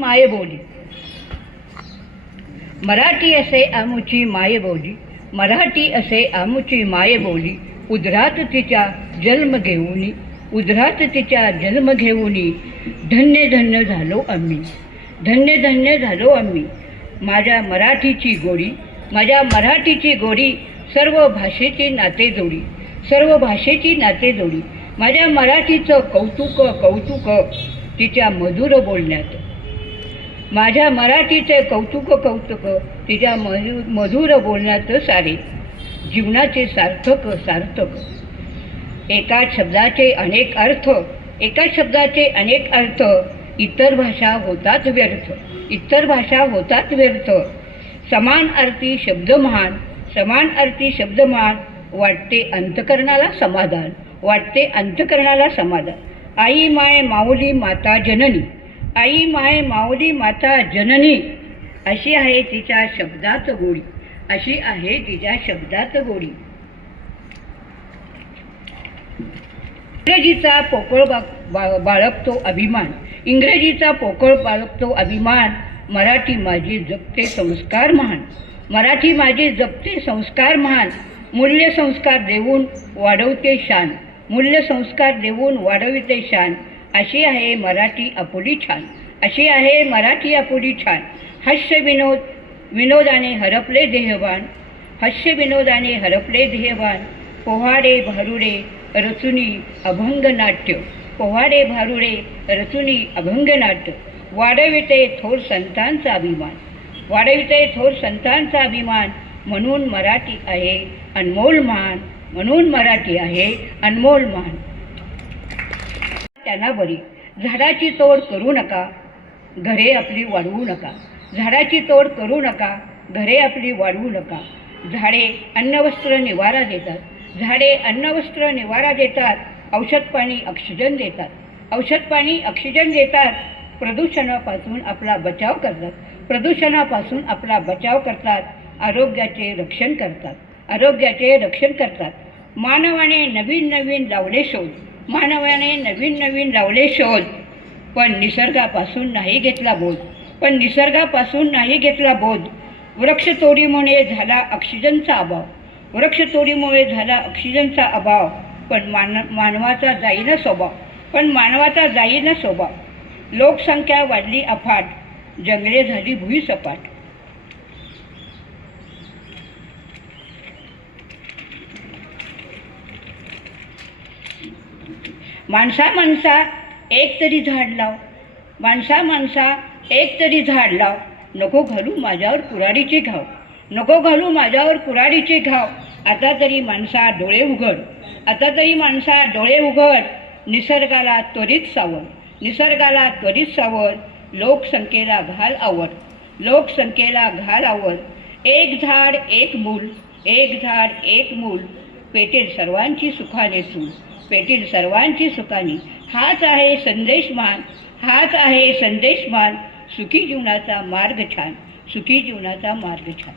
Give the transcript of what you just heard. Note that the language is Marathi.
मायबोली. मराठी असे आमुची मायबोली मराठी असे आमुची मायबोली उदरात तिच्या जन्म घेऊनी उधरात तिच्या जन्म घेऊनी धन्य धन्य झालो आम्ही. धन्य धन्य झालो आम्ही. माझ्या मराठीची गोडी माझ्या मराठीची गोडी सर्व भाषेची नाते जोडी सर्व भाषेची नाते जोडी माझ्या मराठीचं कौतुक कौतुक तिच्या मधुर बोलण्यात. माझ्या मराठीचे कौतुक कौतुक तिच्या मधु मधुर बोलण्याचं सारे. जीवनाचे सार्थक सार्थक. एका शब्दाचे अनेक अर्थ एका शब्दाचे अनेक अर्थ. इतर भाषा होतात व्यर्थ इतर भाषा होतात व्यर्थ. समान अर्थी शब्द महान समान अर्थी शब्द महान. वाटते अंतकरणाला समाधान वाटते अंतकरणाला समाधान. आई माय माऊली माता जननी. आई माय माऊली माता जननी. अशी आहे तिच्या शब्दात गोडी. अशी आहे तिच्या शब्दात गोडी. इंग्रजीचा पोकळ बा बा बाळगतो अभिमान. इंग्रजीचा पोकळ बाळगतो अभिमान. मराठी माझी जपते संस्कार महान. मराठी माझी जपते संस्कार महान. मूल्य संस्कार देऊन वाढवते शान. मूल्य संस्कार देऊन वाढविते शान. अशी आहे मराठी आपुली छान. अशी आहे मराठी आपुली छान. हास्य विनोद विनोदाने हरपले देहवान. हास्य विनोदाने हरपले देहवान. पोहाडे भारुडे रचुनी अभंग नाट्य. पोहाडे भारुडे रचुनी अभंग नाट्य. वाढविते थोर संतांचा अभिमान. वाढविते थोर संतांचा अभिमान. म्हणून मराठी आहे अनमोल महान. म्हणून मराठी आहे अनमोल महान. त्यांना बरी. झाडाची तोड करू नका. घरे आपली वाढवू नका. झाडाची तोड करू नका. घरे आपली वाढवू नका. झाडे अन्नवस्त्र निवारा देतात. झाडे अन्नवस्त्र निवारा देतात. औषध पाणी ऑक्सिजन देतात. औषध पाणी ऑक्सिजन देतात. प्रदूषणापासून आपला बचाव करतात. प्रदूषणापासून आपला बचाव करतात. आरोग्याचे रक्षण करतात. आरोग्याचे रक्षण करतात. मानवाने नवीन नवीन लावणे शोध. मानवाने नवीन नवीन लावले शोध. पण निसर्गापासून नाही घेतला बोध. पण निसर्गापासून नाही घेतला बोध. वृक्षतोडीमुळे झाला ऑक्सिजनचा अभाव. वृक्षतोडीमुळे झाला ऑक्सिजनचा अभाव. पण मान मानवाचा जाईना स्वभाव. पण मानवाचा जाईना स्वभाव. लोकसंख्या वाढली अफाट. जंगले झाली भुई माणसा माणसा एक तरी झाड लाव. माणसा माणसा एक तरी झाड लाव. नको घालू माझ्यावर कुराडीचे घाव. नको घालू माझ्यावर कुराडीचे घाव. आता तरी माणसा डोळे उघड. आता तरी माणसा डोळे उघड. निसर्गाला त्वरित सावड निसर्गाला त्वरित सावड लोकसंख्येला घाल आवड. लोकसंख्येला घाल आवड. एक झाड एक मूल. एक झाड एक मूल. पेटेल सर्वांची सुखाने चूल पेटेल सर्वांची सुखाने. हाच आहे संदेशमान. हाच आहे संदेशमान. सुखी जीवनाचा मार्ग छान. सुखी जीवनाचा मार्ग छान.